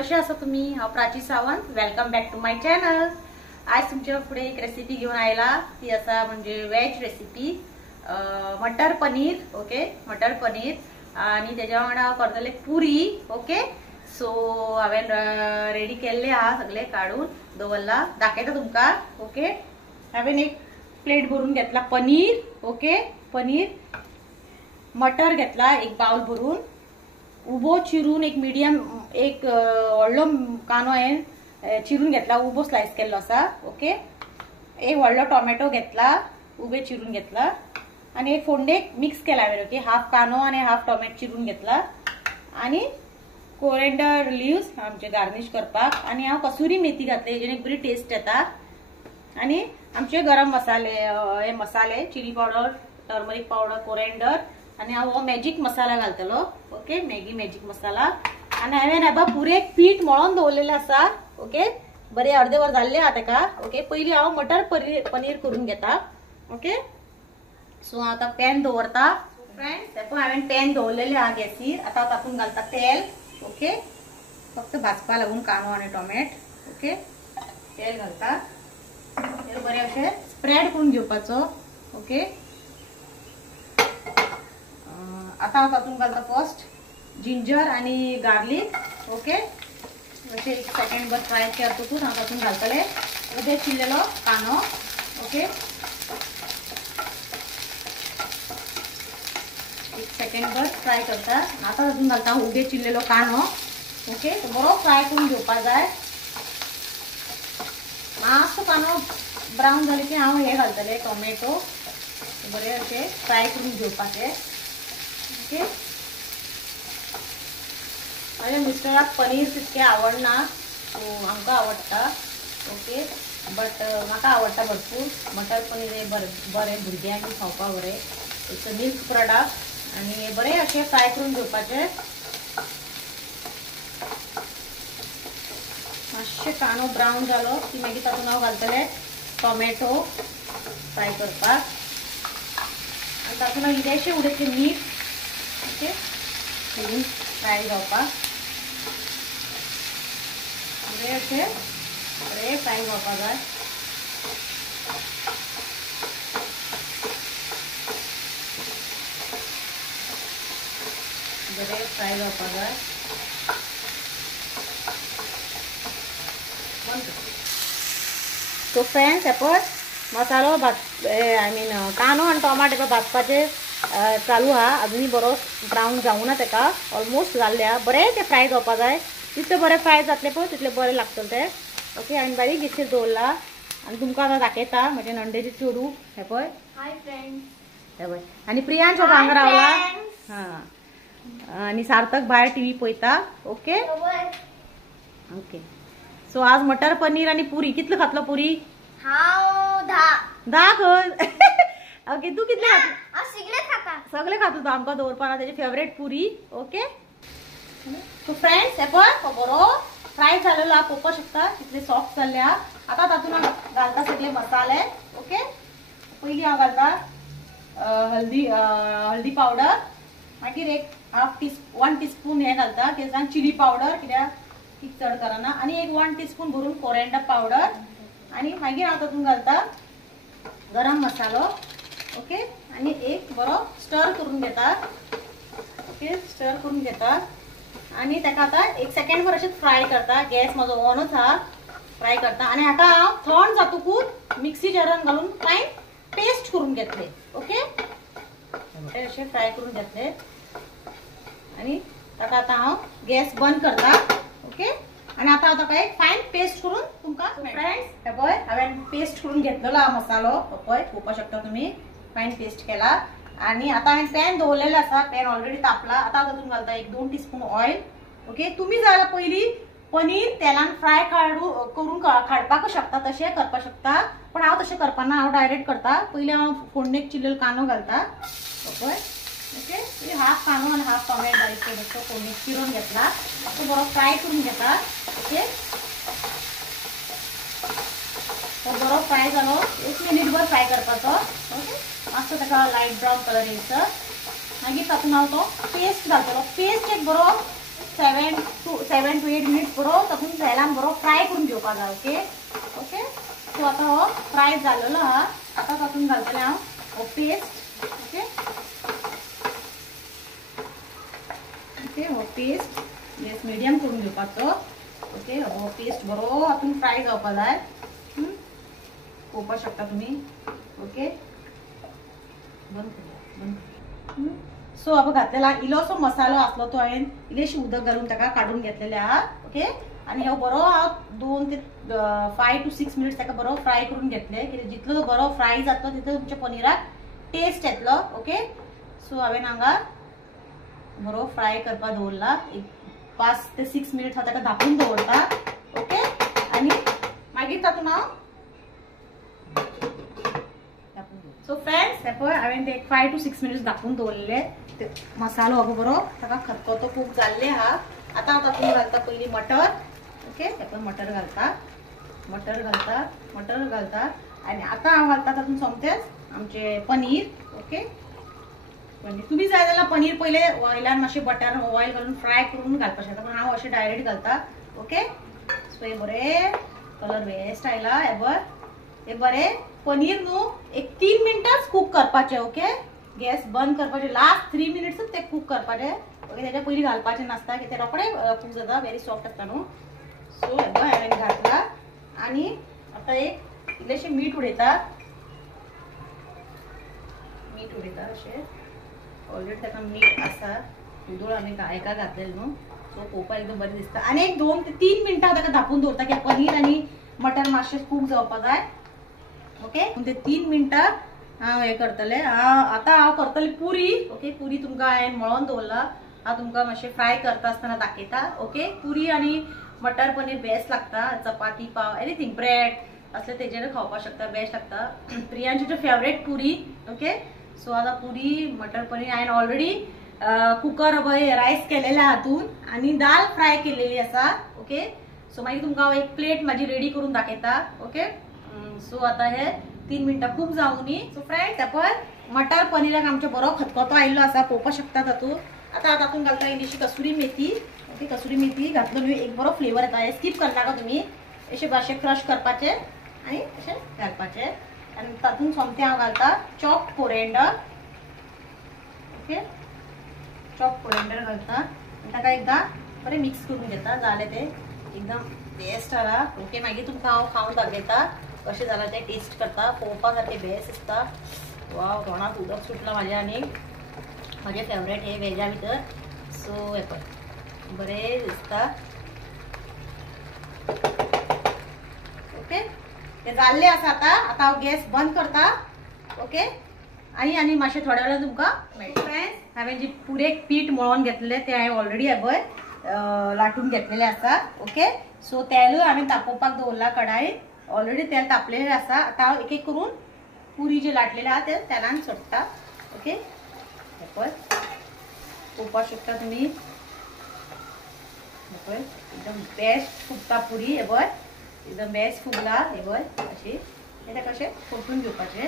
कशे आसा तुम्ही? हांव Prachi Sawant. Welcome back to my channel. आज तुमच्या फुडें एक रेसिपी घेऊन आयला. ती आसा म्हणजे वेज रेसिपी मटर पनीर. ओके, मटर पनीर आणि त्याच्या वांगडा हांव करतले पुरी. ओके, सो हांवें रेडी केल्ले आहा, सगळे काढून दवरला. दाखयता तुमकां. ओके, हांवें एक प्लेट भरून घेतला पनीर. ओके, पनीर मटर घेतला एक बाउल भरून. उबो चिरून एक मीडियम एक व्हडलो कानो हांवें चिरून घेतला, उबो स्लाइस केल्लो आसा. ओके, एक व्हडलो टोमॅटो घेतला, उबे चिरून घेतला आणि एक फोंडेक मिक्स केला हांवें. ओके, हाफ कानो आणि हाफ टोमॅटो चिरून घेतला आणि कोरिएंडर लिव्स आमचे गार्निश करपाक. आणि हांव कसुरी मेथी घातली, जेणे बरी टेस्ट येता. आणि आमचे गरम मसाले, हे मसाले chilli powder, turmeric powder, coriander आणि हांव मॅजिक मसाला घालतलो. Okay, magic masala. आणि हांवें हेबा पुरे पीठ मळून दवरलेले आसा. ओके, बरे अर्दे वर जाल्ले आहा तेका. ओके, पयली हांव मटर पनीर करून घेता. ओके, सो आता पॅन दवरता. फ्रेंड्स, तेका हांवें पॅन दवरलेले आहा गॅसीर. आता तातूंत घालता तेल. ओके, फक्त भाजपा लागून कांदो आणि टोमॅटो. ओके, तेल घालता. तेल बरे अशें स्प्रेड करून घेवपाचो. ओके, आता हांव तातूंत घालता फर्स्ट जिंजर आणि गार्लिक. ओके, अशें एक सेकंड भर फ्राय करतकूच हांव तातूंत घालतले उबे चिरलेलो कांदो. ओके, एक सेकंड भर फ्राय करता. आता तातूंत घालता उबे चिरलेलो कांदो. ओके, बरो फ्राय करून घेवपाक जाय. मातसो कांदो ब्रावन जाले की हांव हे घालतले टोमॅटो. बरे अशें फ्राय करून घेवपाचे. ओके, माझ्या मिस्टराक पनीर तितके आवडना, सो आमकां आवडटा. ओके, बट म्हाका आवडटा भरपूर. मटर पनीर हे बरें भुरग्यांक खावपाक बरें. इट्स अ मिल्क प्रोडक्ट आणि हे बरें अशें फ्राय करून घेवपाचे. मातशें कांदो ब्रावन जालो की मागीर तातूंत हांव घालतले टोमॅटो फ्राय करपाक. आनी तातूंत हांव इल्लेशें उडयतलें मीठ. ओके, फ्राय जावपाक बरें अशें बरें फ्राय जावपाक जाय. बरें फ्राय जावपाक जाय. सो फ्रेंड्स, हे पळय मसालो आय मीन कांदो आनी टोमाटो भाजपाचे चालू आहा. अजुनूय बरो ब्रावन जावना तेका, ऑलमोस्ट जाल्ले आहा. बरें ते फ्राय जावपाक जाय. जितले बरें फ्राय जातले पळय तितले बरें लागतले ते. ओके, हांवें बारीक गॅसीर दवरला आनी तुमकां आतां दाखयता म्हजे नंडेचे चेडू. हे पळय, हाय फ्रेंड्स. हे पळय, आनी प्रियांश हांगा रावला. हां, आनी सार्थक भायर टीव्ही पळयता. Okay, okay. सो आज मटर पनीर आणि पुरी. कितले खातलो पुरी? हांव 10 खंय? ओके, तू कितले खातलो? हांव सगळे खाता. सगळे खातो. आमकां दवरपाना तेजी फेवरेट पुरी. ओके, सो फ्रेंड्स, हे पळय बरो फ्राय जालेलो आहा. पळोवपाक शकता कितले सॉफ्ट जाल्ले आहा. आता तातूंत घालता सगळे मसाले. ओके, पयलीं हांव घालता हळदी पावडर. मागीर एक 1 टीस्पून हे घालता कित्याक चिली पावडर, कित्याक ती चड करना. आणि एक 1 टीस्पून भरून कोरिएंडर पावडर. आणि मागीर हांव तातूंत घालता गरम मसालो. ओके, आणि एक बरो स्टर करून घेता. ओके, स्टर करून घेता आणि ताका आता एक सेकंड भर अशें फ्राय करता. गॅस म्हजो ऑनच आहा. फ्राय करता आणि हाका हांव थंड जातकूच मिक्सी जारान घालून फायन पेस्ट करून घेतले. ओके, अशें फ्राय करून घेतले आणि ताका आता हांव गॅस बंद करता. ओके, आणि आता ताका एक फायन पेस्ट करून तुमकां फ्रेंड्स हे पळय हांवें पेस्ट करून घेतलेलो हा मसालो. पळय पळोवपाक शकता तुमी, फायन पेस्ट केला. आणि आता हांवें पॅन दवरलेलो आसा. पॅन ऑलरेडी तापला. आता तातूंत घालता एक 2 टीस्पून ऑयल. ओके, तुम्ही जाल्यार पयली पनीर तेलान फ्राय करून काडपाक शकता, तशें करपाक शकता. पण हांव तशें करपाना, हांव डायरेक्ट करता. पयलीं हांव फोडणेक चिरलेलो कांदो घालता. पळय, ओके, हाफ कांदो आणि हाफ टोमॅटो बारीक केलो फोडणेक चिरून घेतला. तो बरो फ्राय करून घेता. ओके, तो बरो फ्राय जालो. 1 मिनिट भर फ्राय करपाचो. ओके, मातसो ताका लायट ब्रावन कलर येयसर. मागीर तातूंत हांव तो पेस्ट घालतलो. पेस्ट एक बरो 7 to 8 मिनिट बरोबर तातून जायला बरोबर फ्राय करून घेवपा जाय. Okay okay. सो आता हो फ्राय जालेलो हा. आता तातून घालतले हांव हो पेस्ट. Okay okay. हो पेस्ट गॅस मिडियम करून घेवपाचो. ओके. हो पेस्ट बरो हातून फ्राय जावपा जाय. पळोवपा शकता तुम्ही. ओके सो आपण घातलेला इल्लोसो मसालो आसलो तो हांवें इल्लेशी उदक घालून ताका काढून घेतलेले आहा. ओके. आणि हो बरो हांव 2 ते 5 to 6 मिनिट्स ताका बरो फ्राय करून घेतले. कित्याक जितलो तो बरो फ्राय जातलो तितलो तुमच्या पनीराक टेस्ट येतलो. ओके. सो हांवें हांगा बरो फ्राय करपा दवरला. 5 ते 6 मिनिट्स हांव ताका धापून दवरता. ओके. आणि मागीर तातून हांव सो फ्रेंड्स हांवें ते 5 to 6 मिनिट्स धापून दवरलेले. मसालो हो बरो ताका खतखतो खूब जाल्ले आहा. आता हांव तातून घालता पयलीं मटर. ओके. मटर घालता मटर घालता आणि आता हांव घालता तातून सोमतेच आमचे पनीर. ओके. पनीर तुम्ही जाय जाल्यार पनीर पयले ऑयलान मातशें बटर ऑयल घालून फ्राय करून घालपाक शकता, पण हांव अशें डायरेक्ट घालता. ओके. सो हे बरे कलर बेस्ट आयला. हे बरे पनीर न्हू एक 3 मिनिटांच कुक करपाचे. ओके. गॅस बंद करपाचे. लास्ट 3 मिनिट्सच ते कुक करपाचे. ओके. त्याच्या पयलीं घालपाचे नासता की ते रोखडे कुक जाता. व्हेरी सॉफ्ट आसता न्हू. सो हांवें घातला आणि आता एक इल्लेशें मीठ उडयता अशें. ऑलरेडी ताका मीठ आसा. उदळ आमी एका घातलेलें न्हू. सो पळोवपाक एकदम बरें दिसता. आणि एक 2 ते 3 मिनिटां ताका धापून दवरता की पनीर आणि मटर मातशें कुक जावपा जाय. ओके. 2 ते 3 मिनिटां हांव हे करतले. आता हांव करतले पुरी. ओके. पुरी तुमकां हांवें मळोन दवरला. हांव तुमकां मातशें फ्राय करता आसतना दाखयता. ओके. पुरी आणि मटर पनीर बेस्ट लागता. चपाती पाव एनीथिंग ब्रेड असले तेजेर खावपाक शकता. बेस्ट लागता. प्रियांची फेवरेट पुरी. ओके. सो आता पुरी मटर पनीर हांवें ऑलरेडी कुकर रायस केलेले हातून आणि दाल फ्राय केलेली आसा. ओके. सो मागीर तुमकां हांव एक प्लेट माझी रेडी करून दाखयता. ओके. सो आता हे 3 मिनिटां खूब जावं न्ही. सो फ्रेंड्स पळय मटर पनीराक आमचे बरो खतखतो आयिल्लो आसा. पळोवपाक शकता तातूंत. आता हांव तातूंत घालता इल्लीशी कसुरी मेथी. ओके. कसुरी मेथी घातलो न्ही एक बरो फ्लेवर येता. हे स्कीप करनाका तुमी. अशें मातशें क्रश करपाचे आणि अशें घालपाचे. आणि तातूंत सोमतें हांव घालता chopped coriander. Okay. Chopped coriander घालता. ताका एकदां बरें मिक्स करून घेता. जालें ते एकदम बेस्ट आला. ओके. मागीर तुमकां हांव खावन दाखयता कशें जालां तें टेस्ट करता. पळोवपाक सारकें बेस्ट दिसता. वाव तोंडाक उदक सुटलां म्हाज्या. आनी म्हाजें फेवरेट हे वेजा भितर. सो हे पळय बरें दिसता. ओके. ते जाल्ले आसा. आता हांव गॅस बंद करता. ओके. आणि मातशें थोड्या वेळान तुमकां मेळटा. फ्रेंड्स हांवें जी पुरेक पीठ मळोन घेतलेले ते हांवें ऑलरेडी पळय लाटून घेतलेले आसा. ओके. सो तेलूय हांवें तापोवपाक दवरला कढाईत. ऑलरेडी तेल तापलेलें आसा. आता हांव एक एक करून पुरी जे लाटलेले आहा ते तेलान सोडटा. ओके. हे पळय पळोवपाक शकता तुमी. हे पळय एकदम बेस्ट फुगता पुरी. हे पळय एकदम बेस्ट फुगला. हे पळय अशी हे ताका अशें परतून घेवपाचें.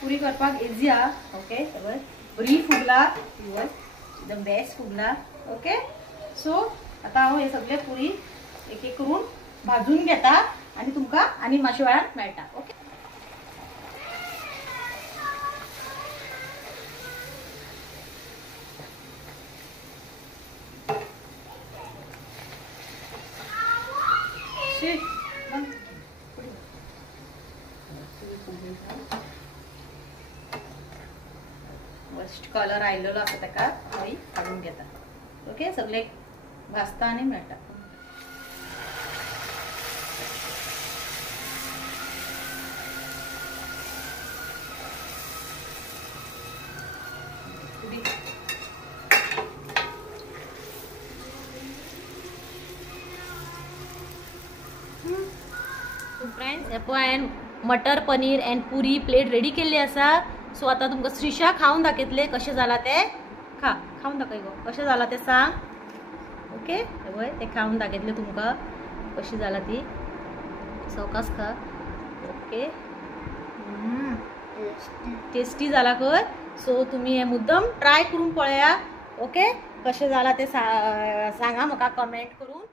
पुरी करपाक इजी आहा. ओके. हे पळय बरी फुगला. हे पळय एकदम बेस्ट फुगला. ओके. सो आता हांव हे सगळे पुरी एक एक करून भाजून घेता आणि तुमकां आनी मातशे वेळान मेळटा. ओके. मस्त कलर आयलेलो आसा ताका हांव काडून घेता. ओके. सगळे भाजता आनी मेळटा. फ्रेंड्स हे पळय हांवें मटर पनीर एंड पुरी प्लेट रेडी केल्ली आसा. सो आता तुमकां श्रीशा खावन दाखयतले कशें जाला ते. खावन दाखय गो कशें जाला ते सांग. ओके. हे पळय ते खावन दाखयतले तुमकां कशी जाला ती. सवकास खा. ओके. टेस्टी जाला खंय. सो तुम्ही हे मुद्दम ट्राय करून पळया. ओके. कसे झाला ते सांगा म्हाका कमेंट करून.